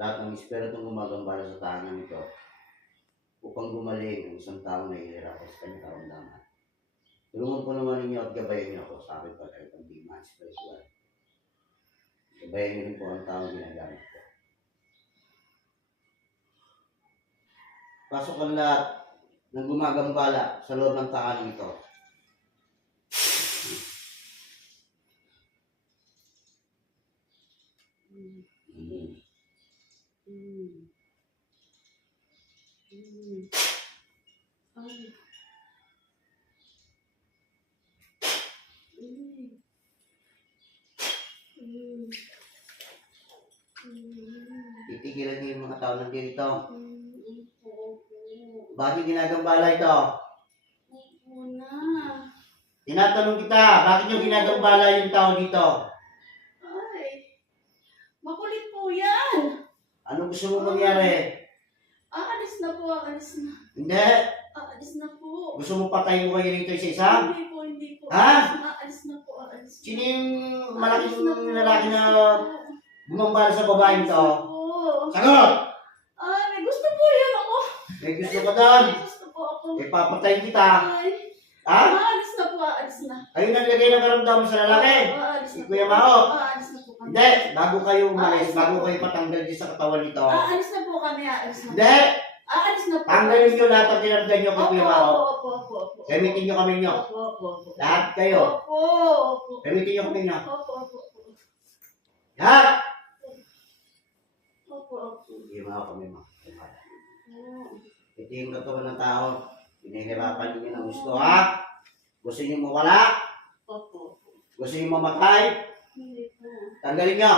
lahat ng espiritong gumagambala sa tahanan nito upang gumaling ang isang taong nahihirap sa kanyang karamdaman. Tulungan po naman ninyo at gabayan niyo ako sa aking pagkakampiman spiritual. Gabayan niyo rin po ang taong ginagamit ko. Pasok ang lahat ng gumagambala sa loob ng tahanan nito. Titigilan niyo yung mga tao ng dito. Bakit ginagambala ito? Tinatanong kita, bakit yung ginagambala yung tao dito? Ay, makulit po yan. Ano gusto mo mangyari? Aalis na po, aalis na. Hindi. Aalis na po. Gusto mo patayin ko kayo rito isa-isa? Hindi po, hindi po. Ha? Aalis na po, aalis na. Sino yung malaking lalaki na gumambala sa babaeng to? Sagot! Ay, may gusto po yan ako. May gusto ka doon? May gusto po ako. Ipapatayin kita. Ay, Ha? aalis na po, aalis na. Ayun ang lagay ng karamdaman sa lalaki. Aalis na Si Kuya Mao. Aalis na po kami. Hindi. Bago kayo umalis, bago kayo patanggal din sa katawan nito. Aalis na po kami, aalis na. Hindi. Aalis na po. Tanggalin nyo lahat ang kinarga nyo kay Kuya Mao. Opo. Gamitin nyo kami nyo. Opo. Lahat kayo. Opo. Gamitin nyo kami nyo. Opo. Lahat! Opo. Kuya Mao kami mo. Ito yung katawan ng tao. Pinahirapan nyo ng gusto, ha? Gusto nyo mawala? Opo. Gusto nyo mamatay? Hindi po. Tanggalin nyo.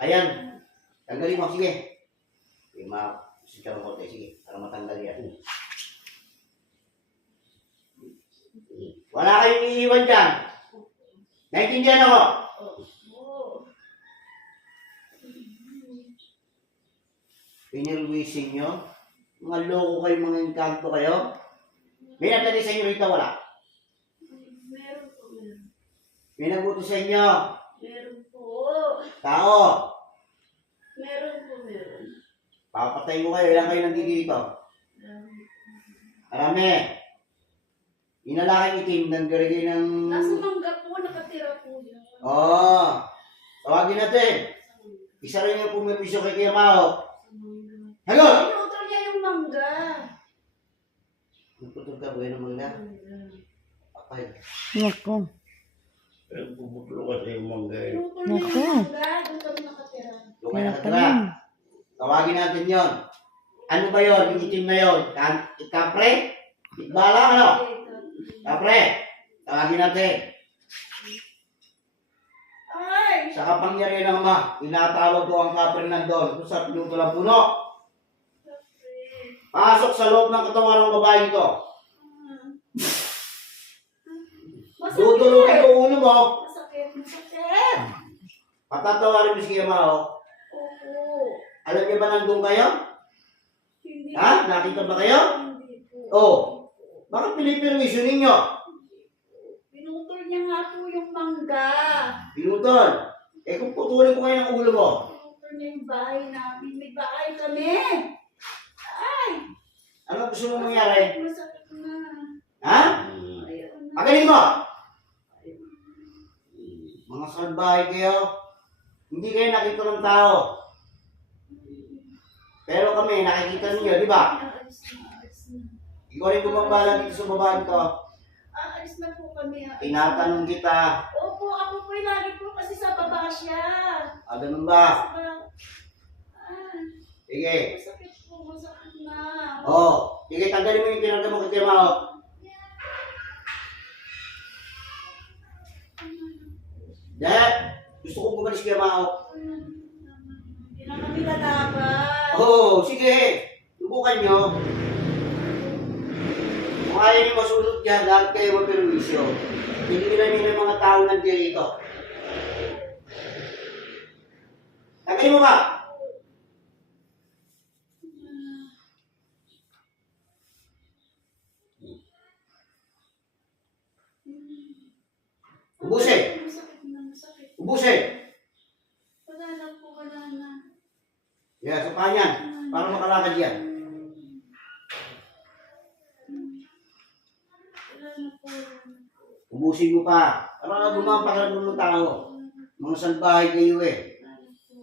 Ayan. Tanggalin mo. Sige. Kuya Mao. Gusto ka ng konti. Sige. Para matanggal yan. Wala kayong iiwan dyan. Naintindihan ako. Pinirwising nyo. Mga loko kayo, mga engkanto kayo. May nagtali sa inyo rito, wala? Meron po. May nabuto sa inyo. Meron po. Tao. Meron. Papatay ko kayo. Ilan kayo nandito dito? Marami. Inalaking itim ng garigay ng... Nasa mangga po, nakatira po yan. Oo. Tawagin natin. Isa rin yung pumipiso kay Kuya Mao. Hagot! Pinutol niya yung mangga. Nagputol ka, buhay ng mangga. Patay. Nako. Pero puputol kasi yung mangga eh. Pinutol niya yung mangga. Doon kami nakatira. Doon kayo nakatira. Tawagin natin yon. Ano ba yon? Yung itim na yon? Kapre? Ikbala ano? Kapre? Tawagin natin. Ay! Sa kapangyarihan ng Ama, tinatawag ko ang kapre nandun kung sa pinuto ng puno. Pasok sa loob ng katawan ng babaeng ito. Dudulugin ko ulo mo. Masakit. Patatawarin mo si Kuya Mao. Oo. Alam niyo ba nandun kayo? Hindi. Ha? Nakita ba kayo? Hindi po. Oo. Bakit pinipirwisyo ninyo? Pinutol niya nga po yung mangga. Pinutol. Eh kung putulin ko kayo ng ulo mo. Pinutol niya yung bahay namin. May bahay kami. Ay! Ano gusto mo mangyari? Masakit na. Ha? Ayaw na. Pagaling mo! Mga salbahe kayo. Hindi kayo nakita ng tao. Pero kami, nakikita niyo, di ba? Aalis na. Ikaw rin gumambala dito sa babaeng to. Aalis na po kami. Tinatanong kita. Opo, ako po lagi po kasi sa baba siya. Ganun ba? Sige. Masakit po, masakit na. Oo. Sige, tanggalin mo yung pinagda mo kay Kuya Mao. Dahil, gusto kong gumalis Kuya Mao. Hindi na kami lalaban. Oo, sige. Subukan nyo. Kung ayaw nyo masunod dyan, lahat kayo magperwisyo. Tigilan nyo ng mga tao nandito. Tanggalin mo ba? Ubusin! Masakit na, masakit. Ubusin! Wala lang po Hawakan yan. Para makalakad yan. Wala na po. Ubusin mo pa. Para gumampakiramdam ng tao. Mga salbahay kayo eh. Wala na po.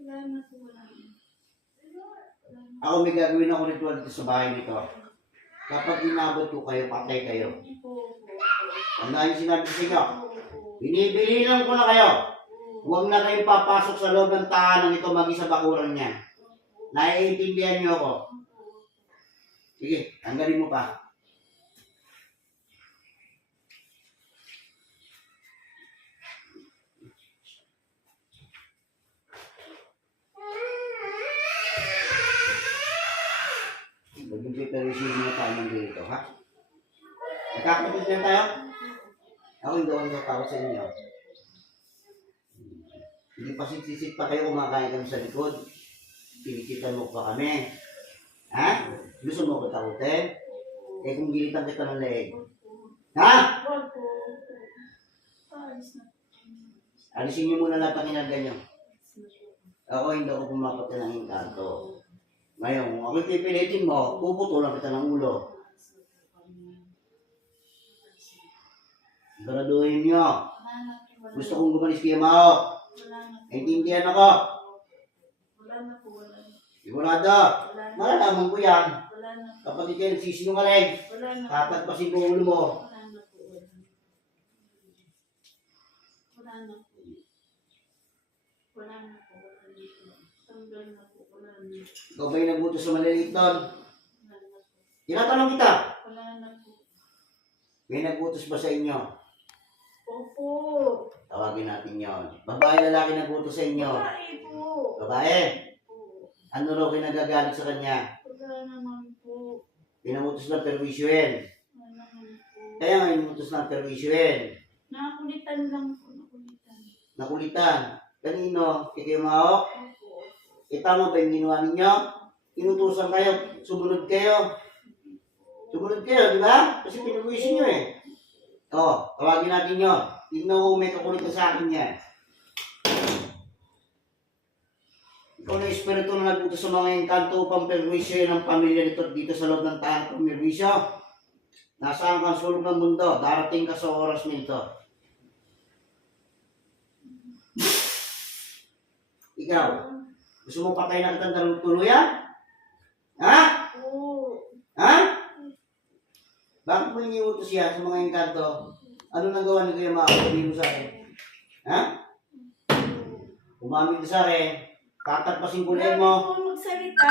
Wala na po. Wala na. Ako may gagawin ako ritual dito sa bahay nito. Kapag inabot ko kayo, patay kayo. Tandaan yung sinabi ko sa inyo. Binibilinan ko na kayo. Huwag na kayong papasok sa loob ng tahanan ito mag-isa bakuran niya. Naiintindihan niyo ako. Sige, tanggalin mo pa. Mag-preparation muna tayo ng dito, ha? Nagkakapit na tayo? Ako hindi ako tao sa inyo. Hindi pa sisit pa kayo kumakain kami sa likod. Pinikita mo pa kami. Ha? Gusto mo ko takutin? Eh kung gilitan kita ng leeg. Ha? Alisin niyo muna lahat ang ginagawa. Ako hindi ako pumapat ng engkanto. Ngayon, kung ako'y pipilitin mo, puputulan kita ng ulo. Siguraduhin niyo. Gusto kong gumalis kay Mao. Naintindihan ako. Wala na po. Wala na. Sigurado. Malalaman ko yan. Wala na. Kapag ikaw nagsisinungaling, Wala na. tatagpasin ko ulo mo. Wala na po. Wala na po. Wala na po. Tanggal na po. Wala na. Ikaw ba'y nagbuto sa maliliit doon? Wala na po. Tinatanong kita. Wala na po. May nagbutos ba sa inyo? Opo. Tawagin natin yon. Babae, lalaki nagbutos sa inyo. Babae po. Babae. Po. Ano raw kinagagalit sa kanya? Wala naman po. Pinamutos ng perwisyoin. Wala naman po. Kaya nga inutos ng perwisyoin. Nakakulitan lang po. Nakulitan. Nakulitan. Kanino? Kay Kuya Mao? Opo. E tama ba yung ginawa ninyo? Inutusan kayo, sumunod kayo. Sumunod kayo, di ba? Kasi pinagwisin nyo eh. O, tawagin natin nyo. Tignan ko kung may kakulitan sa akin yan. Ikaw na espiritu na nagbuto sa mga engkanto upang perwisyo ng pamilya nito dito sa loob ng tahanan ng perwisyo. Nasaan kang sulog ng mundo? Darating ka sa oras nito. Ikaw, gusto mo patay na kitang tuluyan? Ha? Oo. Ha? Bakit mo iniutos yan sa mga engkanto? Ano nagawa ni Kuya Mao? Sabihin mo sa akin. Ha? Umamin ka sa akin. Tatagpasin ko Grabe mo. po magsalita.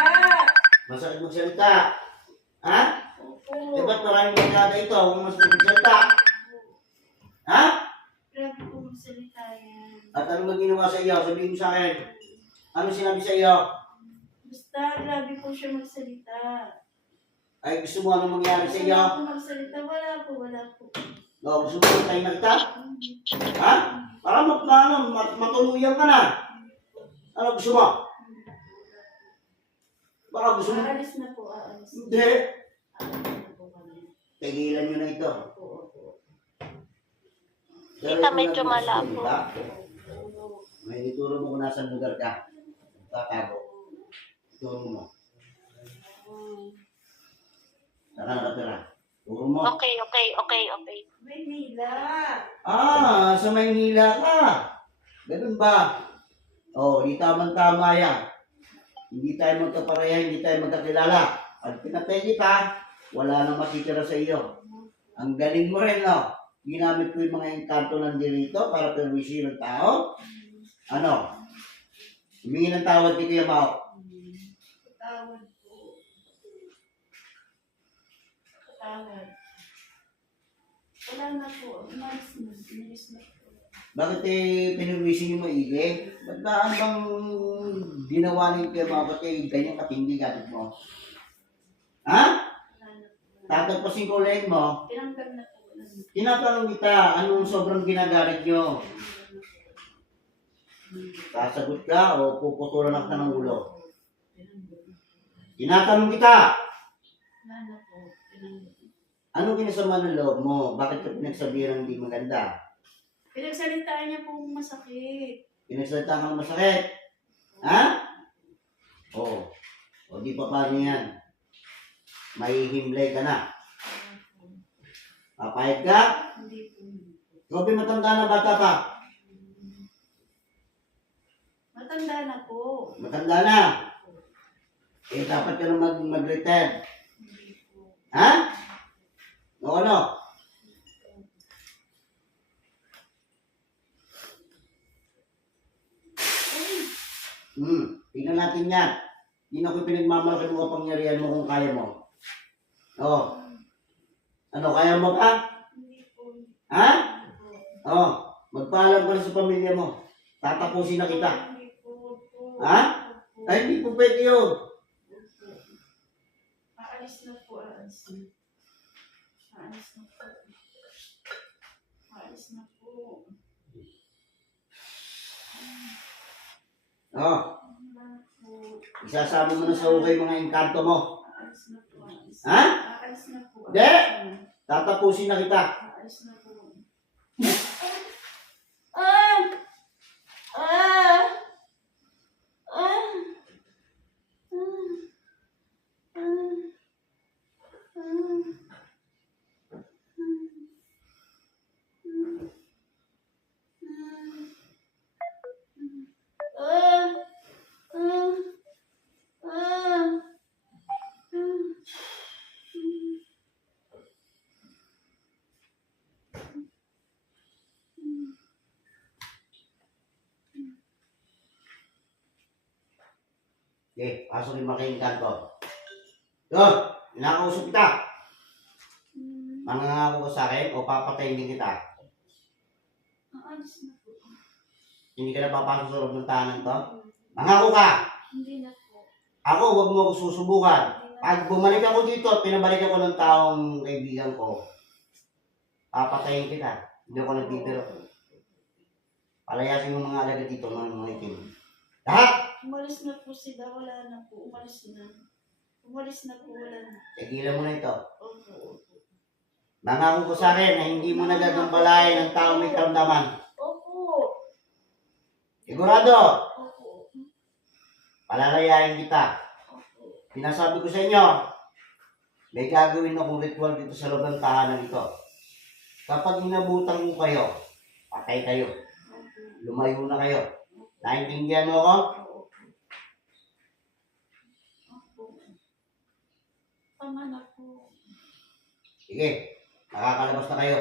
Masakit magsalita. Ha? Opo. Eh ba't maraming magkada ito kung mas magsalita? Ha? Grabe po magsalita yan. At ano ba ginawa sa iyo? Sabihin mo sa akin. Ano sinabi sa iyo? Basta grabe po siya magsalita. Ay gusto mo anong mangyari sa iyo? Wala po magsalita. Wala po. Wala po. No, gusto mo tayo na kita? Ha? Para matuluyan ka na. Ano gusto mo? Baka gusto mo? Aalis na po. Aalis. Hindi. Aalis na po kami. Tigilan nyo na ito. Opo. Opo. Pero Kita ito medyo na- malabo. diba? May ituro mo kung nasan lugar ka. Tatago. Ituro mo. Saan ka nakatira? Turo mo. Okay. Manila. Ah, sa Maynila ka. Ganun ba? Oh, di tamang-tama yan. Hindi tayo magkapareha, hindi tayo magkakilala. Pag pinatay kita, wala nang matitira sa iyo. Ang galing mo rin, no? Ginamit ko yung mga engkanto ng dirito para perwisyo ng tao. Ano? Humingi ng tawad kay Kuya Mao. Patawad po. Patawad. Wala na po. Umalis na. Umalis na po. Bakit pinirwisyo niyo maigi? Ba't ba ang bang ginawa niyo Kuya Mao? Ba't ganyan katindi gatid mo? Ha? Wala na po. Tatagpasin ko ulit mo. Tinanggal na po. Wala na. Tinatanong kita, anong sobrang ginagalit nyo? Sasagot ka o puputulan ka ng ulo? Tinatanong kita, Wala na po. Tinanggal. anong kinasama ng loob mo? Bakit ka pinagsabihan ng hindi maganda? Pinagsalitaan niya po masakit. Pinagsalita kang masakit? Ha? O di pa paano yan? Mahihimlay ka na. Papayag ka? Hindi po. Ikaw ba matanda na bata pa? Matanda na po. Matanda na. Eh, dapat ka na mag-retire. Hindi po. Ha? O ano? Tingnan natin yan. Hindi na ko pinagmamalaki mo kapangyarihan mo kung kaya mo. O. Ano, kaya mo pa? Hindi po. Ha? Hindi po. O. Magpaalam ka na sa pamilya mo. Tatapusin na kita. Hindi po. Ha? Ay, hindi po pwede yun. Aalis na po. Aalis na. Aalis na po. Aalis na po. O. Wala na po. Isasama mo na sa ukay mga engkanto mo. Aalis na po. Aalis na. Ha? Aalis na po. Hindi. Aalis na. Tatapusin na kita. Aalis na po. Ah! Ah! Ah! Okay, pasok yung mga engkanto. Doon, inakausap kita. Mangangako ka sa akin o papatayin din kita. Aalis na po. Hindi ka na papasok sa loob ng tahanan to. Mangako ka. Hindi na po. Ako, huwag mo ako susubukan. Pag bumalik ako dito at pinabalik ako ng taong kaibigan ko, papatayin kita. Hindi ako nagbibiro. Palayasin mo mga alaga dito, mga itim. Lahat! Umalis na po sila. Wala na po. Umalis na. Umalis na po. Wala na. Tigilan mo na ito. Opo. Nangako ko sa akin na hindi mo nagagambalayan ng taong may karamdaman. Opo. Sigurado, Opo. palalayain kita. Opo. Sinasabi ko sa inyo, may gagawin akong ritual dito sa loob ng tahanan ito. Kapag inabutan ko kayo, patay kayo. Opo. Lumayo na kayo. Naintindihan mo ako? Opo. Tama na po. Sige, nakakalabas na kayo.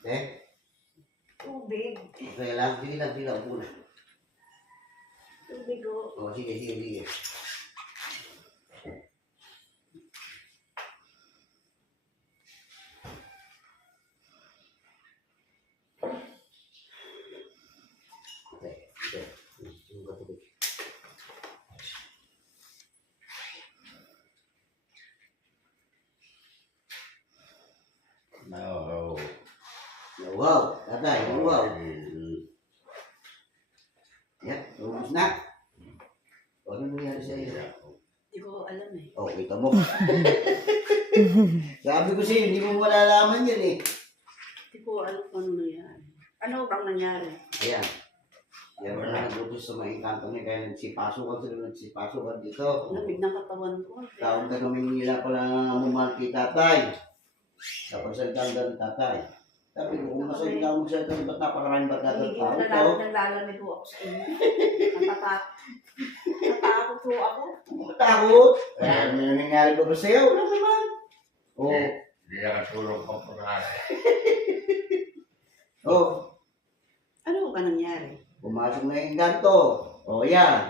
Okay? Tubig. Okay lang. Sige lang, sige lang. Upo na. Tubig o. O, sige, sige, sige. Okay, okay. Yung katubig. No. Wow, tatay, wow. Yan, ubus na. O, ano nangyari sa iyo? Hindi ko alam eh. O, kita mo. Sabi ko sa'yo, hindi mo malalaman yan eh. Hindi ko alam kung ano nangyari. Ano bang nangyari? Ayan. Yan mo na nagutos sa mga engkanto niya, kaya nagsipasukan sila, nagsipasukan dito. Lamig ng katawan ko. Taong taga Maynila pala namumahal kay tatay. Kapag salitan ka ng tatay. Sabi ko, kung masalit ka magsalita, ba't napakaraming ba't natin Hindi tao? ko nalalamig ko ako sa inyo. Natatakot po ako. Matakot. Eh, may nangyari ba sa'yo? Wala naman. Oo. Hindi nakatulog pa po na. Oo. Ano ba nangyari? Pumasok na yung ganto. O yan.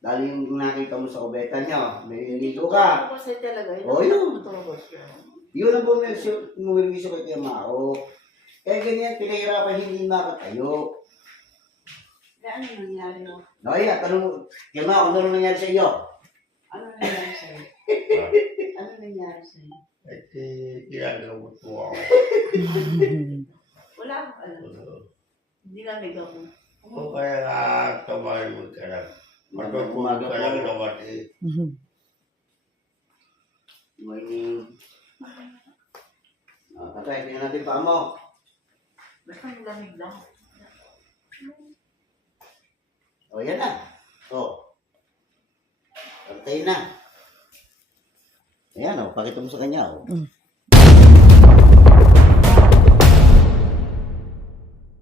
Dali yung nakita mo sa kubeta niya. May nilito ka. Ako kasi talaga. Oh, yun. Matulog siya. Yun ang bumili sa kay Mao. Kaya ganyan, pinahirapan hindi makatayo. Kaya ano nangyari mo? No, yan. Tanong mo, kay Mao, kung ano nangyari sa iyo? Ano nangyari sa'yo? Ano nangyari sa'yo? At ginagamot mo ako. Wala akong alam. Hindi lang nagawa. O kaya nga tumalimod ka lang. Matutulog ka lang naman eh. Morning. Tatay, tingnan natin pa mo. Basta malamig lang. O, yan na. O. Tatay na. Ayan o, pakita mo sa kanya o.